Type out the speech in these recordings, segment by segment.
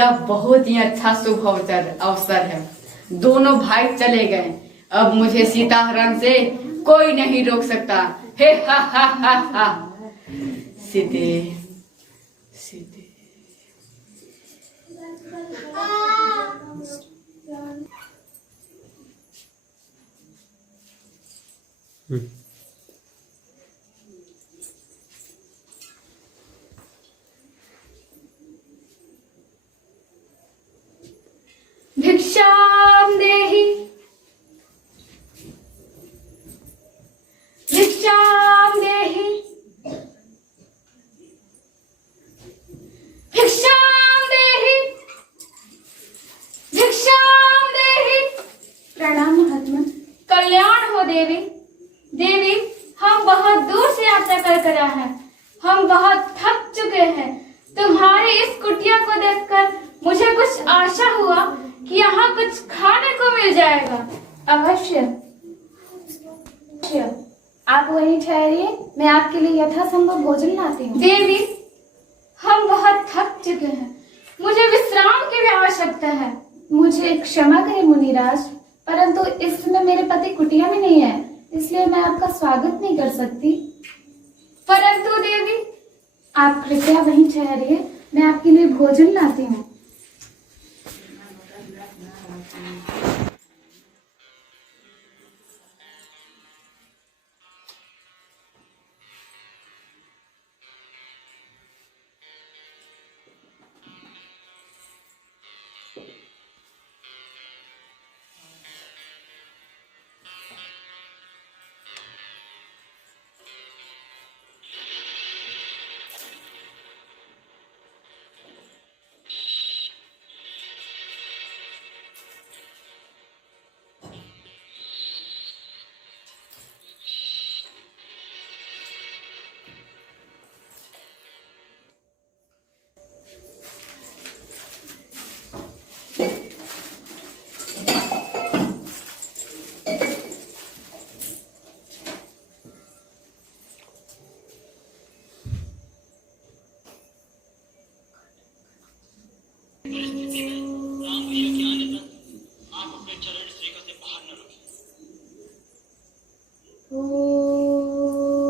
यह बहुत ही अच्छा शुभ अवसर है। दोनों भाई चले गए, अब मुझे सीता हरण से कोई नहीं रोक सकता। हे हा हा हा हा। सीते सीते भिक्षाम देहि भिक्षाम देहि भिक्षाम देहि भिक्षाम देहि। प्रणाम महात्मा। कल्याण हो देवी। देवी, हम बहुत दूर से यात्रा कर आए हैं, हम बहुत थक चुके हैं। तुम्हारी इस कुटिया को देखकर मुझे कुछ आशा हुआ कि यहाँ कुछ खाने को मिल जाएगा। अवश्य, आप वहीं ठहरिए, मैं आपके लिए यथासंभव भोजन लाती हूँ। देवी, हम बहुत थक चुके हैं, मुझे विश्राम की भी आवश्यकता है। मुझे क्षमा करें मुनिराज, परंतु इस समय मेरे पति कुटिया में नहीं है, इसलिए मैं आपका स्वागत नहीं कर सकती। परंतु देवी, आप कृपया वहीं ठहरिए, मैं आपके लिए भोजन लाती हूँ।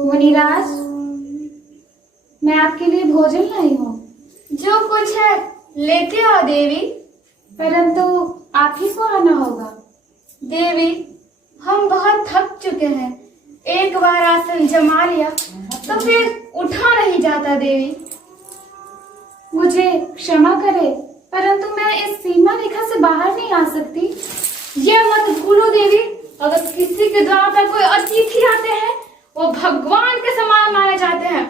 मुनिराज, मैं आपके लिए भोजन लाई हूँ। जो कुछ है लेते आओ देवी। परंतु आप ही को आना होगा। देवी, हम बहुत थक चुके हैं, एक बार आसन जमा लिया तो फिर उठा नहीं जाता। देवी, मुझे क्षमा करे, परंतु मैं इस सीमा रेखा से बाहर नहीं आ सकती। यह मत भूलो देवी, अगर किसी के द्वार पर कोई अतिथि आते हैं, वो भगवान के समान माने जाते हैं,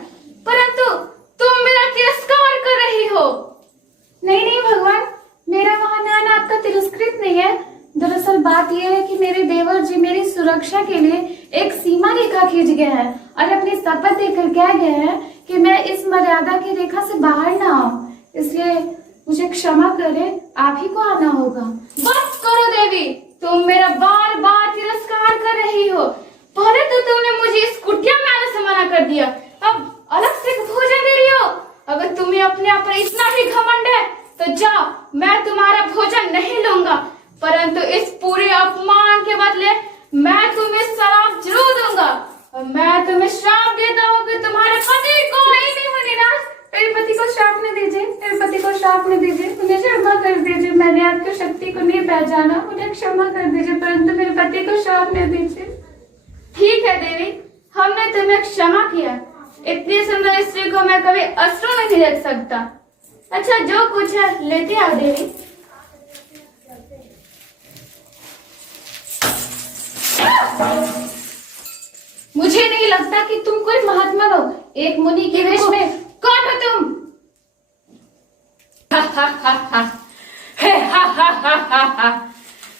परंतु तुम मेरा तिरस्कार कर रही हो। नहीं नहीं भगवान, मेरा वहां न आना आपका तिरस्कृत नहीं है। दरअसल बात यह है कि मेरे देवर जी मेरी सुरक्षा के लिए एक सीमा रेखा खींच गए हैं और अपनी शपथ देकर कह गए हैं कि मैं इस मर्यादा की रेखा से बाहर ना आऊं। इसलिए मुझे क्षमा करें, आप ही को आना होगा। बस करो देवी, तुम मेरा बार बार तिरस्कार कर रही हो। पहले तो तुमने मुझे इस कुटिया में आने से मना कर दिया, अब अलग से भोजन दे रही हो। अगर तुम्हें अपने आप पर इतना ही घमंड है तो जाओ, मैं तुम्हारा भोजन नहीं लूंगा, परंतु इस पूरे अपमान के बदले मैं तुम्हें शराब जरूर दूंगा। और मैं तुम्हें श्राप देता हूँ कि तुम्हारे पति को नहीं मुनिराज, मेरे पति को श्राप नहीं दीजिए, मेरे पति को श्राप नहीं दीजिए, मुझे क्षमा कर दीजिए। मैंने आपकी शक्ति को नहीं पहचाना, मुझे क्षमा कर दीजिए, परंतु मेरे पति को श्राप नहीं दीजिए। ठीक है देवी, हमने तुम्हें क्षमा किया। इतनी सुंदर स्त्री को मैं कभी अश्रु में नहीं देख सकता। अच्छा, जो कुछ है लेते आओ देवी। मुझे नहीं लगता कि तुम कोई महात्मा हो। एक मुनि के वेश में कौन हो तुम? हे हा हा हा हा हा।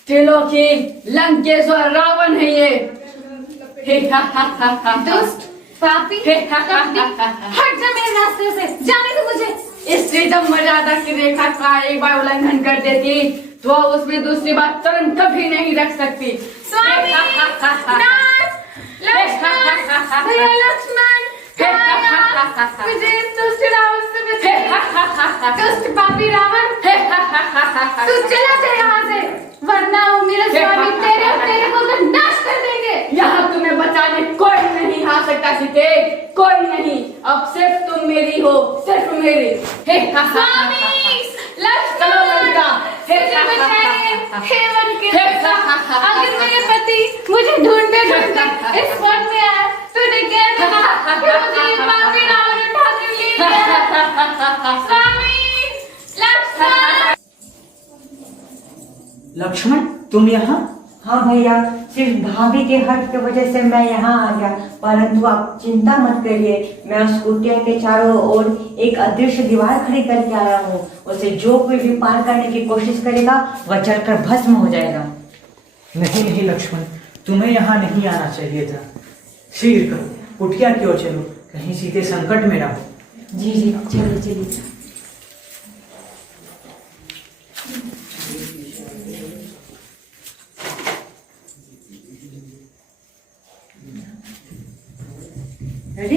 त्रिलोकी लंकेश्वर रावण है ये। हे हा हा हा हा। दुष्ट, पापी, हट जा मेरे रास्ते से, जाने दो मुझे। स्त्री जब मर्यादा की रेखा का एक बार उल्लंघन कर देती तो उसमें दूसरी बार तुरंत कभी नहीं रख सकती। स्वामी, लक्ष्मण, भैया लक्ष्मण, मुझे इस दुष्ट रावण से दुष्ट पापी रावण, तू चला जा यहाँ से, वरना वो मेरे स्वामी तेरे और तेरे को तो नाश कर देंगे। यहाँ तुम्हें बचाने कोई नहीं आ सकता सीते, कोई नहीं। अब सिर्फ तुम मेरी हो, सिर्फ मेरी। स्वामी चलो लड़का। मुझे बचाइए, हे वन के देवता। अगर मेरे पति मुझे ढूंढते ढूंढते इस वन में आए तो क्या देना कि मुझे ये पापी रावण उठा कर ले गया। स्वामी लक्ष्मण। लक्ष्मण, तुम यहाँ? हाँ भैया, सिर्फ भाभी के हट की वजह से मैं यहाँ आ गया, परंतु आप चिंता मत करिए। मैं उस कुटिया के चारों ओर एक अदृश्य दीवार खड़ी करके आया हूँ। उसे जो कोई भी पार करने की कोशिश करेगा वह चलकर भस्म हो जाएगा। नहीं नहीं लक्ष्मण, तुम्हें यहाँ नहीं आना चाहिए था। शीघ्र करो, कुटिया की ओर चलो, कहीं सीधे संकट में ना हो। जी जी, चलिए चलिए। अरे,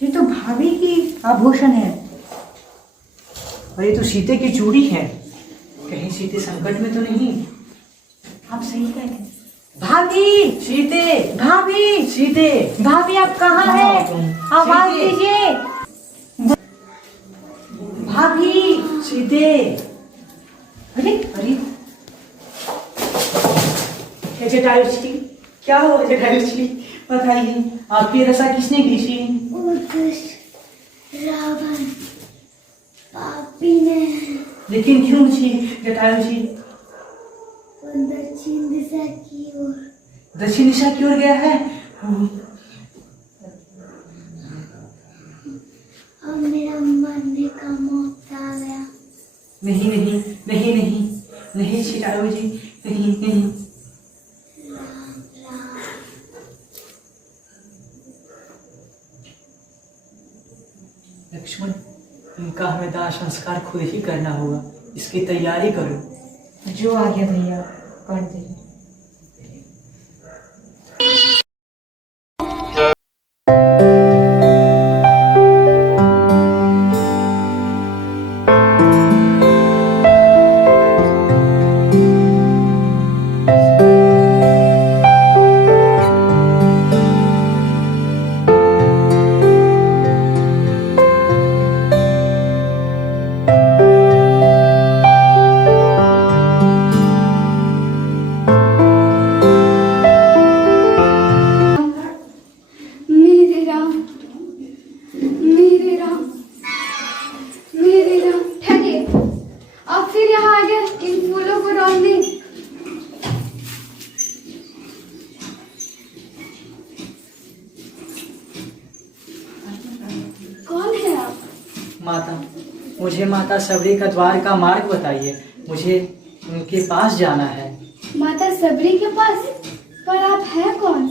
ये तो भाभी की आभूषण है। और ये तो सीते की चूड़ी है, कहीं सीते संकट में तो नहीं? आप सही कह रहे हैं। भाभी, सीते, भाभी, सीते, भाभी आप कहाँ कहाँ हैं? हो तुम? आवाज सीते। दीजिए। भाभी, सीते। अरे अरे जटायु जी, क्या हुआ जटायु जी? बताइए, आपकी रसा किसने खींची? रावण पापी ने लेकिन क्यों जी जटायु जी? दक्षिण दिशा की ओर। दक्षिण दिशा की ओर गया है। अब मेरा मरने का मौका आ गया। नहीं नहीं नहीं नहीं नहीं जटायु जी, नहीं नहीं। लक्ष्मण, इनका हमें दाह संस्कार खुद ही करना होगा, इसकी तैयारी करो। जो आ गया भैया कर दीजिए। माता, मुझे माता सबरी का द्वार का मार्ग बताइए, मुझे उनके पास जाना है। माता सबरी के पास? पर आप हैं कौन?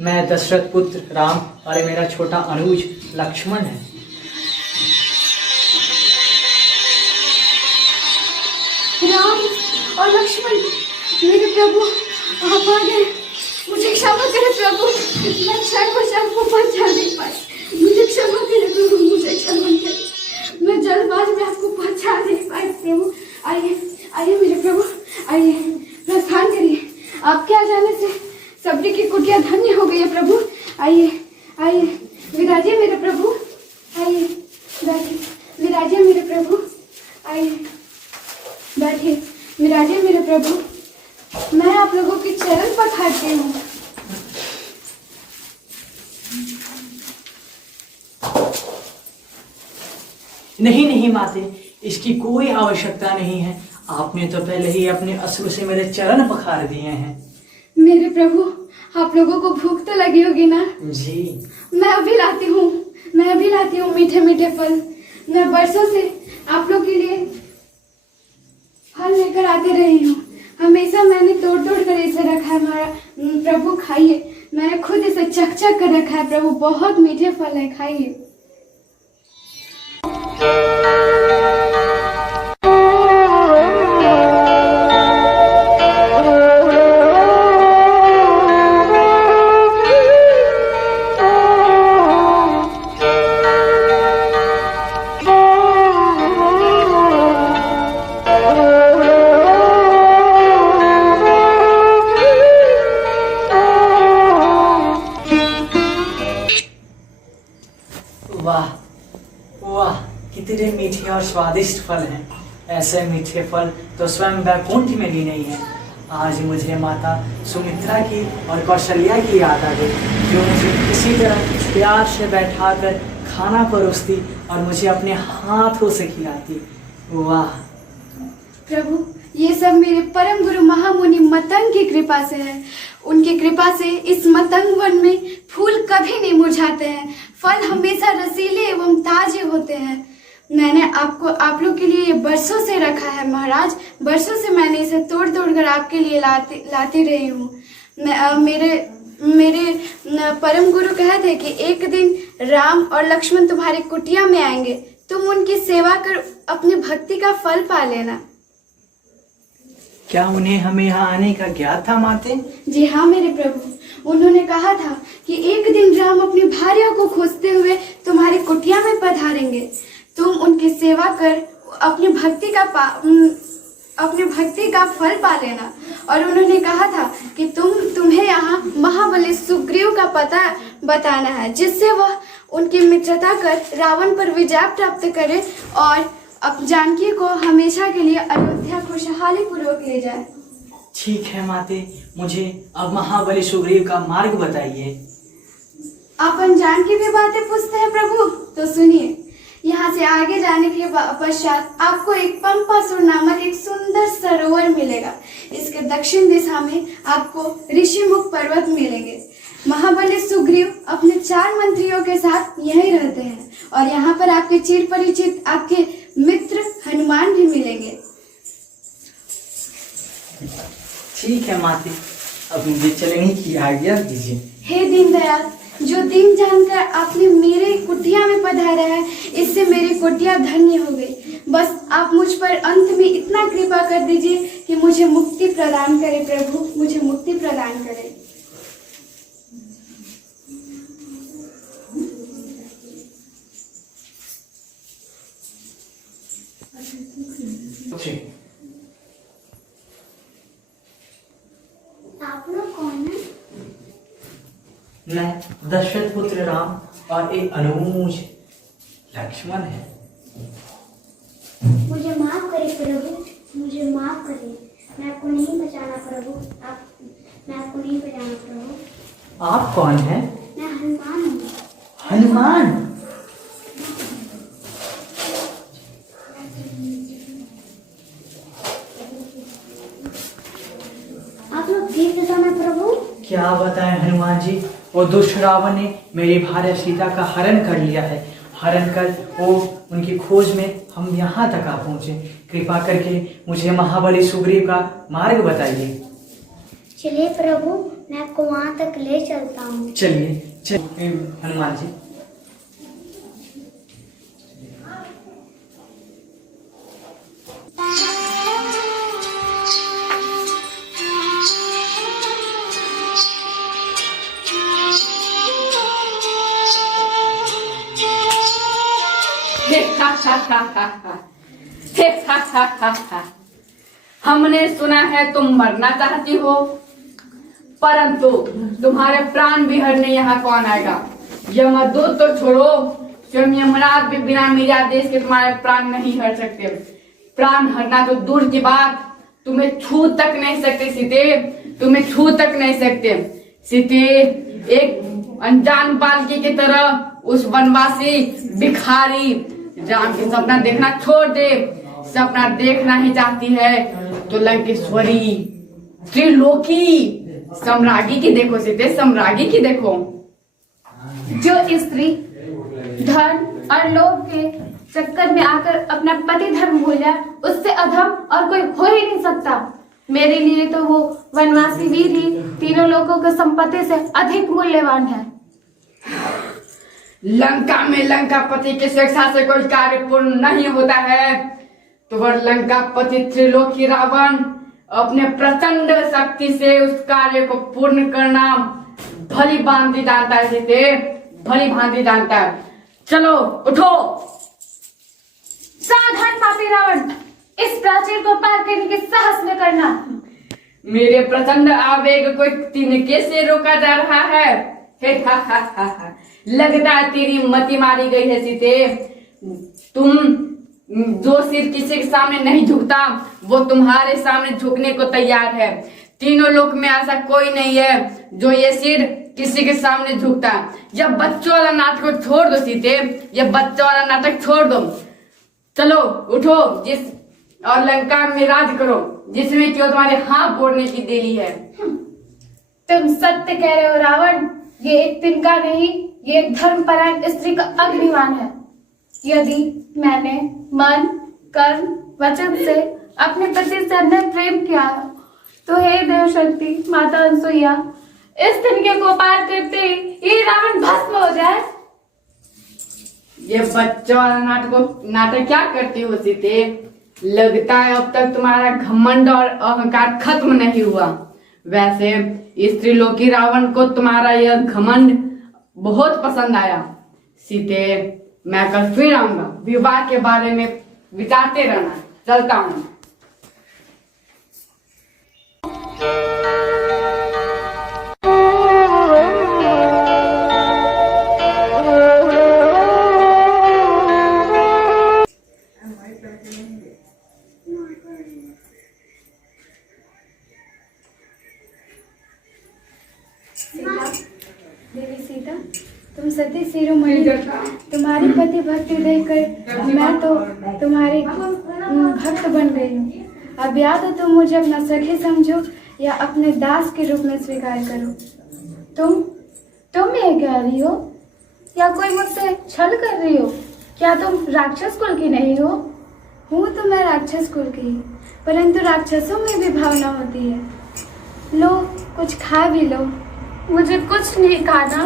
मैं दशरथ पुत्र राम और मेरा छोटा अनुज लक्ष्मण है। राम और लक्ष्मण, मेरे प्रभु आप आ गए। मुझे क्षमा करें प्रभु, मैं क्षण को क्षण को पहुंचा नहीं पाई। मुझे क्षमा करें प्रभु, मुझे क्षमा करें। मैं जल्दबाज में आपको पहुंचा नहीं पाई प्रभु। आइए आइए मेरे प्रभु, आइए प्रस्थान करिए। आपके आ जाने से सबरी की कुटिया धन्य हो गई है प्रभु। आइए आइए विराजिए मेरे प्रभु, आइए बैठिए। विराजिए मेरे प्रभु, आइए बैठिए। विराजिए मेरे प्रभु, मैं आप लोगों के चरण पखारती हूँ। नहीं नहीं माते, इसकी कोई आवश्यकता नहीं है। आपने तो पहले ही अपने अश्रु से मेरे चरण पखार दिए हैं। मेरे प्रभु, आप लोगों को भूख तो लगी होगी ना? जी। मैं अभी लाती हूँ मीठे मीठे फल। मैं बरसों से आप लोग के लिए फल लेकर आते रही हूँ। हमेशा मैंने तोड़ तोड़ कर इसे रखा है। हमारा प्रभु खाइए, मैंने खुद इसे चख चख कर रखा है प्रभु। बहुत मीठे फल है, खाइए। और स्वादिष्ट फल हैं। ऐसे मीठे फल तो स्वयं वैकुंठ में भी नहीं है। आज मुझे माता सुमित्रा की और कौशल्या की याद आ गई, जो मुझे इसी तरह प्यार से बैठाकर खाना परोसती और मुझे अपने हाथों से खिलाती। वाह! प्रभु, ये सब मेरे परम गुरु महामुनि मतंग की कृपा से है। उनकी कृपा से इस मतंग वन में फूल कभी नहीं मुरझाते हैं, फल हमेशा रसीले एवं ताजे होते हैं। मैंने आप लोग के लिए ये बरसों से रखा है महाराज। बरसों से मैंने इसे तोड़ तोड़ कर आपके लिए लाती रही हूँ। मेरे परम गुरु कहे थे कि एक दिन राम और लक्ष्मण तुम्हारी कुटिया में आएंगे, तुम उनकी सेवा कर अपनी भक्ति का फल पा लेना। क्या उन्हें हमें यहाँ आने का ज्ञात था माते? जी हाँ मेरे प्रभु, उन्होंने कहा था कि एक दिन राम अपनी भार्या को खोजते हुए तुम्हारी कुटिया में पधारेंगे। तुम उनकी सेवा कर अपनी भक्ति का फल पा लेना। और उन्होंने कहा था कि तुम्हें यहाँ महाबली सुग्रीव का पता बताना है, जिससे वह उनकी मित्रता कर रावण पर विजय प्राप्त करे और अब जानकी को हमेशा के लिए अयोध्या खुशहाली पूर्वक ले जाए। ठीक है माते, मुझे अब महाबली सुग्रीव का मार्ग बताइए। अपन जानकी भी बातें पूछते हैं प्रभु, तो सुनिए। यहाँ से आगे जाने के पश्चात आपको एक पंपासुर नामक एक सुंदर सरोवर मिलेगा। इसके दक्षिण दिशा में आपको ऋषिमुख पर्वत मिलेंगे। महाबली सुग्रीव अपने 4 मंत्रियों के साथ यहीं रहते हैं और यहाँ पर आपके चिर परिचित आपके मित्र हनुमान भी मिलेंगे। ठीक है माते, अब मुझे चलने की आज्ञा दीजिए। हे दीनदयाल, जो दिन जानकर आपने मेरे कुटिया में पधारा है, इससे मेरी कुटिया धन्य हो गई। बस आप मुझ पर अंत में इतना कृपा कर दीजिए कि मुझे मुक्ति प्रदान करे प्रभु, मुझे मुक्ति प्रदान करे। आप लोग कौन है? मैं दशरथ पुत्र राम और एक अनुज लक्ष्मण है। मुझे माफ करे प्रभु, मुझे माफ करे। मैं आपको नहीं बचाना प्रभु, मैं आपको नहीं बचाना प्रभु। आप कौन हैं? मैं हनुमान हूँ। हनुमान? आप लोग ठीक दिशा में प्रभु? क्या बताएं हनुमान जी, वो दुष्ट रावण ने मेरी भार्या सीता का हरण कर लिया है। हरण कर वो उनकी खोज में हम यहाँ तक आ पहुँचे। कृपा करके मुझे महाबली सुग्रीव का मार्ग बताइए। चलिए प्रभु, मैं आपको वहाँ तक ले चलता हूँ। चलिए हनुमान जी। हमने सुना है तुम मरना चाहती हो, परंतु तुम्हारे प्राण भी हरने यहाँ कौन आएगा? यमदूत तो छोड़ो, स्वयं यमराज भी बिना मेरे आदेश के तुम्हारे प्राण नहीं हर सकते। प्राण हरना तो दूर की बात, तुम्हें छू तक नहीं सकते सीते, तुम्हें छू तक नहीं सकते सीते। एक अनजान बालकी की तरह उस वनवासी भिखारी राम के सपना देखना छोड़ दे। सपना देखना ही चाहती है तो लंकेश्वरी, त्रिलोकी, सम्राज्ञी की देखो सीते, सम्राज्ञी की देखो। जो स्त्री धन और लोभ के चक्कर में आकर अपना पति धर्म भूल जाए, उससे अधम और कोई हो ही नहीं सकता। मेरे लिए तो वो वनवासी वीर ही तीनों लोगों के संपत्ति से अधिक मूल्यवान है। लंका में लंकापति की शिक्षा से कोई कार्य पूर्ण नहीं होता है, तो वह लंकापति त्रिलोकी रावण अपने प्रचंड शक्ति से उस कार्य को पूर्ण करना भली भांति जानता है सीते, भली भांति जानता है। चलो उठो। सावधान पापी रावण, इस प्राचीर को पार करने के साहस न करना। मेरे प्रचंड आवेग को तिनके से रोका जा रहा है। लगता है तेरी मति मारी गई है सीते। तुम जो सिर किसी के सामने नहीं झुकता वो तुम्हारे सामने झुकने को तैयार है। तीनों लोक में ऐसा कोई नहीं है जो ये सिर किसी के सामने झुकता। यह बच्चों वाला नाटक को छोड़ दो सीते, यह बच्चों वाला नाटक छोड़ दो। चलो उठो जिस और लंका में राज करो जिसमें कि वो तुम्हारे हाथ बोड़ने की देली है। तुम सत्य कह रहे हो रावण। ये एक तिनका नहीं, ये एक धर्मपरायण स्त्री का अग्निवान है। यदि मैंने मन कर्म वचन से अपने पति से अन्य प्रेम किया है, तो हे देव शक्ति माता अनसुईया, इस तिनके को पार करते ही ये रावण भस्म हो जाए। ये बच्चों वाला नाटक क्या करती हो सीते? लगता है अब तक तुम्हारा घमंड और अहंकार खत्म नहीं हुआ। वैसे स्त्रीलोकी रावण को तुम्हारा यह घमंड बहुत पसंद आया। सीते, मैं कल फिर आऊंगा, विवाह के बारे में विचारते रहना। चलता हूँ। देवी सीता, तुम सती शिरोमणि, तुम्हारी पति भक्ति देखकर मैं तो तुम्हारी भक्त बन गई हूँ। अब या तो तुम मुझे अपना सखी समझो या अपने दास के रूप में स्वीकार करो। तुम ये कह रही हो या कोई मुझसे छल कर रही हो? क्या तुम राक्षस कुल की नहीं हो? हूँ तो मैं राक्षस कुल की, परंतु राक्षसों में भी भावना होती है। लो कुछ खा भी लो। मुझे कुछ नहीं खाना।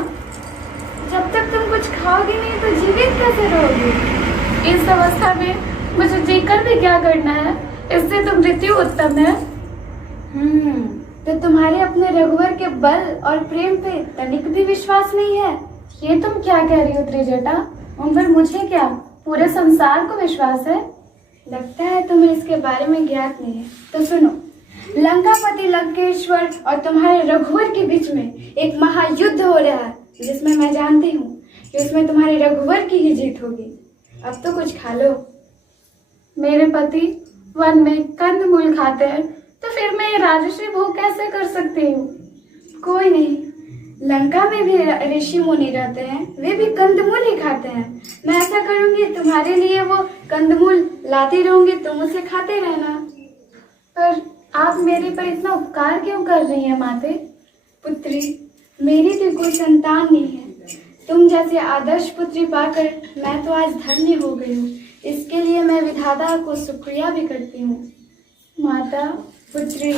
जब तक तुम कुछ खाओगे नहीं तो जीवित कैसे रहोगे? इस अवस्था में मुझे जीकर भी क्या करना है? इससे तो मृत्यु उत्तम है। तो तुम्हारे अपने रघुवर के बल और प्रेम पे तनिक भी विश्वास नहीं है? ये तुम क्या कह रही हो त्रिजटा? उन पर मुझे क्या, पूरे संसार को विश्वास है? लगता है तुम्हें इसके बारे में ज्ञात नहीं है। तो सुनो, लंकापति लंकेश्वर और तुम्हारे रघुवर के बीच में एक महायुद्ध हो रहा है, जिसमें मैं जानती हूँ कि उसमें तुम्हारे रघुवर की ही जीत होगी। अब तो कुछ खा लो। मेरे पति वन में कंदमूल खाते हैं, तो फिर मैं ये राजश्री भोग कैसे कर सकती हूँ? कोई नहीं, लंका में भी ऋषि मुनि रहते हैं, वे भी कंदमूल ही खाते हैं। मैं ऐसा करूँगी, तुम्हारे लिए वो कंदमूल लाती रहूंगी, तुम उसे खाते रहना। पर आप मेरे पर इतना उपकार क्यों कर रही हैं माते? पुत्री, मेरी तो कोई संतान नहीं है। तुम जैसे आदर्श पुत्री पाकर मैं तो आज धन्य हो गई हूँ। इसके लिए मैं विधाता को शुक्रिया भी करती हूँ। माता, पुत्री,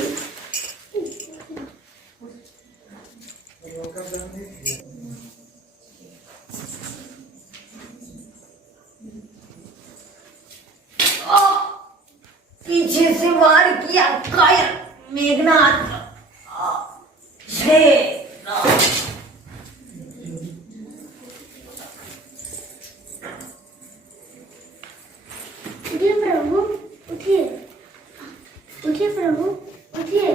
पीछे से वार किया कायर मेघनाथ। उठिए प्रभु, उठिए, उठिए प्रभु, उठिए।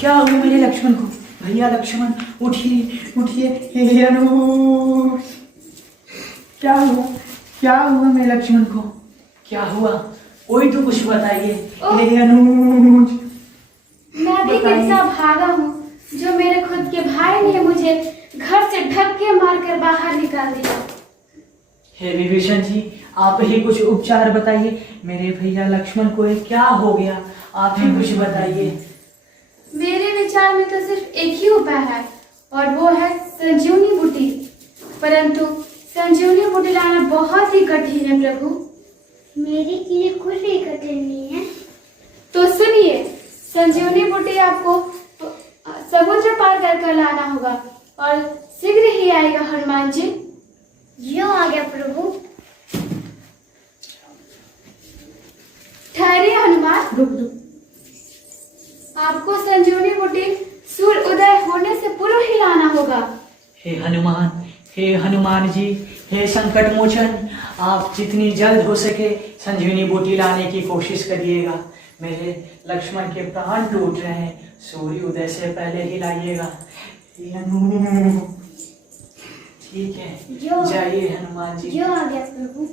क्या हुआ मेरे लक्ष्मण को? भैया लक्ष्मण, उठिए उठिए। हे अनुज, क्या हुआ? क्या हुआ मेरे लक्ष्मण को? क्या हुआ? कोई तो कुछ बताइए। हे अनुज, मैं भी कितना भागा हूँ जो मेरे खुद के भाई ने मुझे घर से धक्के मारकर बाहर निकाल दिया। हे विभीषण जी, आप ही कुछ उपचार बताइए। मेरे भैया लक्ष्मण को ये क्या हो गया? आप ही कुछ बताइए। मेरे विचार में तो सिर्फ एक ही उपाय है, और वो है संजीवनी बूटी। परंतु संजीवनी बूटी लाना बहुत ही कठिन है प्रभु। मेरे लिए कुछ भी कठिन नहीं है। तो सुनिए, संजीवनी बूटी आपको समुद्र पार कर लाना होगा और शीघ्र ही आएगा हनुमान जी। जो आ गया प्रभु। ठहरिए हनुमान, रुक रुक। आपको संजीवनी बूटी सूर्य उदय होने से पूर्व ही लाना होगा। हे हनुमान जी, हे संकट मोचन, आप जितनी जल्द हो सके संजीवनी बूटी लाने की कोशिश करिएगा। मेरे लक्ष्मण के प्राण टूट रहे हैं, सूर्य उदय से पहले ही लाइएगा। ठीक है, जो जाइए हनुमान जी। जो आ गया प्रभु।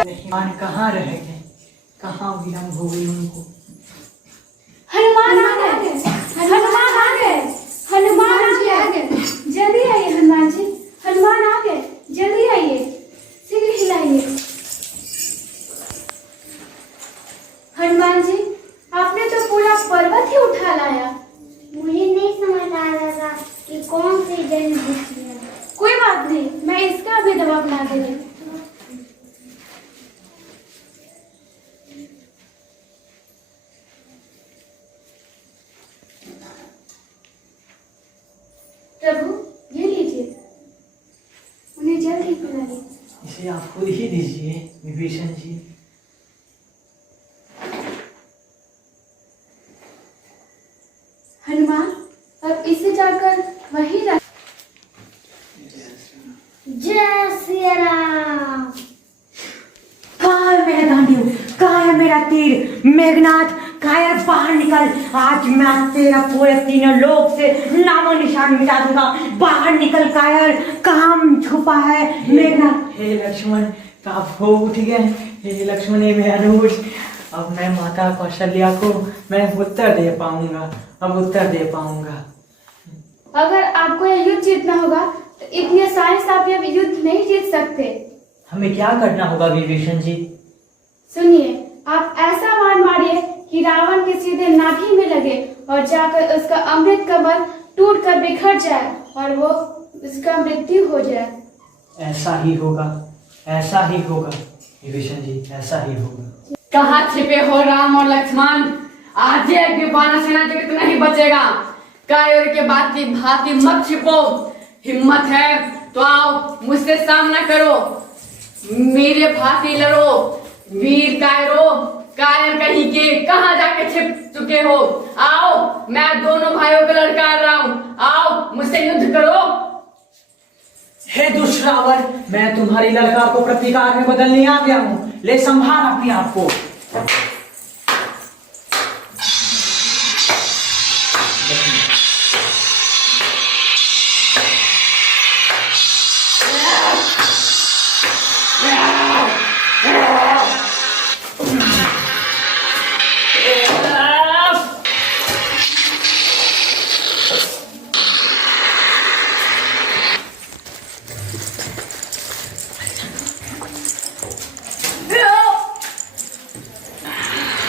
हनुमान कहाँ रह गए, कहाँ विलम्ब हो गई उनको। हनुमान आ गए, हनुमान आ गए, हनुमान जी आ गए। जल्दी आइए हनुमान जी, हनुमान आ गए, जल्दी आइए, शीघ्र हिलाइए। हनुमान जी, आपने तो पूरा पर्वत ही उठा लाया। मुझे नहीं समझ आ रहा था कि कौन सी जल दिखती है। कोई बात नहीं, मैं इसका भी दवा बना देंगे। प्रभु ये लीजिए, उन्हें जल्दी पिलाइए। इसे आप खुद ही दीजिए विभीषण जी। हनुमान, अब इसे जाकर वहीं रख। जय सिया राम। कहाँ है मेरा गांडीव, कहाँ है मेरा तीर, मेघनाथ कहाँ है, बाहर निकल। आज मैं तेरा पूरे तीनों लोक से नामो निशान मिटा दूंगा। बाहर निकल कायर, कहाँ छुपा है मेघनाथ। हे लक्ष्मण, आप हो उठ गए। हे लक्ष्मण, हे मेरा अनुज, अब मैं माता कौशल्या को मैं उत्तर दे पाऊंगा, अब उत्तर दे पाऊंगा। अगर आपको यह युद्ध जीतना होगा तो इतने सारे से आप यह युद्ध नहीं जीत सकते। हमें क्या करना होगा विभीषण जी? सुनिए, आप ऐसा बाण मारिए कि रावण के सीधे नाभि में लगे और जाकर उसका अमृत कमल टूट कर बिखर जाए और वो उसका मृत्यु हो जाए। ऐसा ही होगा, ऐसा ही होगा विभीषण जी, ऐसा ही होगा। कहाँ छिपे हो राम और लक्ष्मण? आज एक भी वानर सेना जगत नहीं बचेगा। कायर के भांति भांति मत छिपो। हिम्मत है तो आओ, मुझसे सामना करो, मेरे भांति लड़ो। वीर कायरो, कायर कहीं के कहाँ जाके छिप चुके हो? आओ, मैं दोनों भाइयों को लड़का रहा हूँ। आओ, मुझसे युद्ध करो। हे दुष्ट रावण, मैं तुम्हारी ललकार को प्रतिकार में बदलने आ गया हूँ। ले संभाल अपने आप को।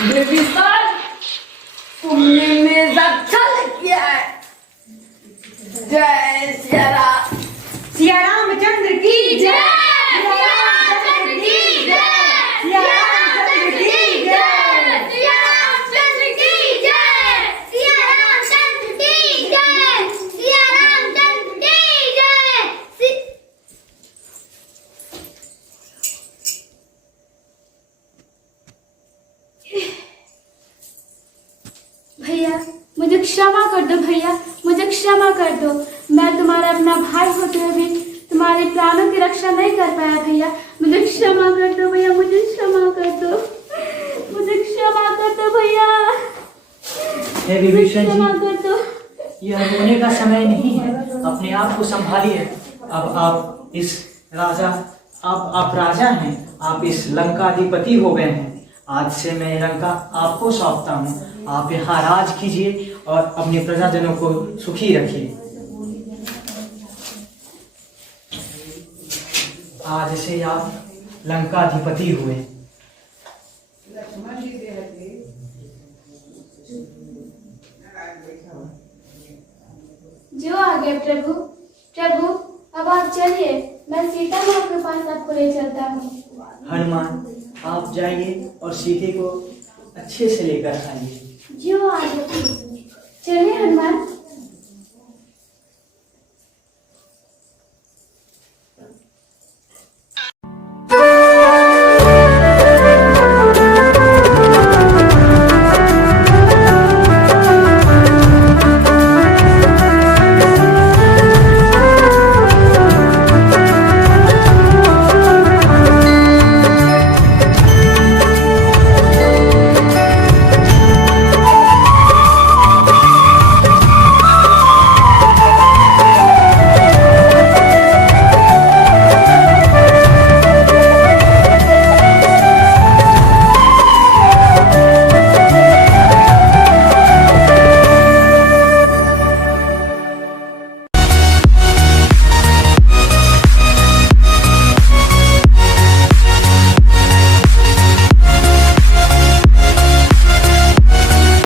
विभीषण, तुमने मेरा छल किया है। जय सिया राम। सिया रामचंद्र की जय, सिया रामचंद्र की जय, सिया रामचंद्र की जय। सिया रामचंद्र की जय, सिया रामचंद्र की जय, सिया रामचंद्र की जय। भैया मुझे क्षमा कर दो, भैया मुझे क्षमा कर दो। मैं तुम्हारा अपना भाई होते हुए भी तुम्हारे प्राणों की रक्षा नहीं कर पाया। भैया मुझे क्षमा कर दो, भैया मुझे क्षमा कर दो, मुझे क्षमा कर दो भैया, हे विभीषण क्षमा जी, कर दो। यह रोने का समय नहीं है। अपने आप को संभालिए। अब आप इस राजा आप राजा हैं, आप इस लंकाधिपति हो गए हैं। आज से मैं लंका आपको सौंपता हूँ। आप यहाँ राज कीजिए और अपने प्रजाजनों को सुखी रखिए। आज से आप लंकाधिपति हुए। जो आ गए प्रभु। प्रभु अब आप चलिए, मैं सीता माँ के पास आपको ले चलता हूँ। हनुमान आप जाइए और सीते को अच्छे से लेकर आइए। जो आ गए। चलिए हनुमान।